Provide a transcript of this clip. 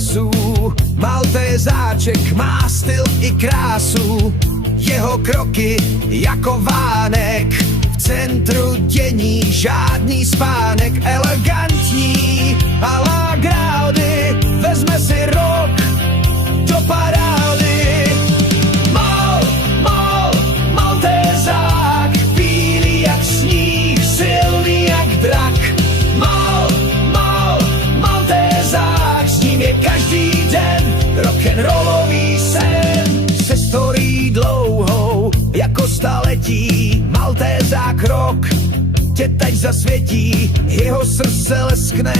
prsů. Maltézáček má styl i krásu, jeho kroky jako vánek, v centru dění žádný spánek. Elegantní a la Graudy, vezme si rok do parády. Maltézák, bílý jak sníh, silný jak drak. Maltézák, s ním je každý den rock'n'rollový sen. Se storí dlouhou jako staletí, Maltézák rok tě teď zasvětí, jeho srdce leskne.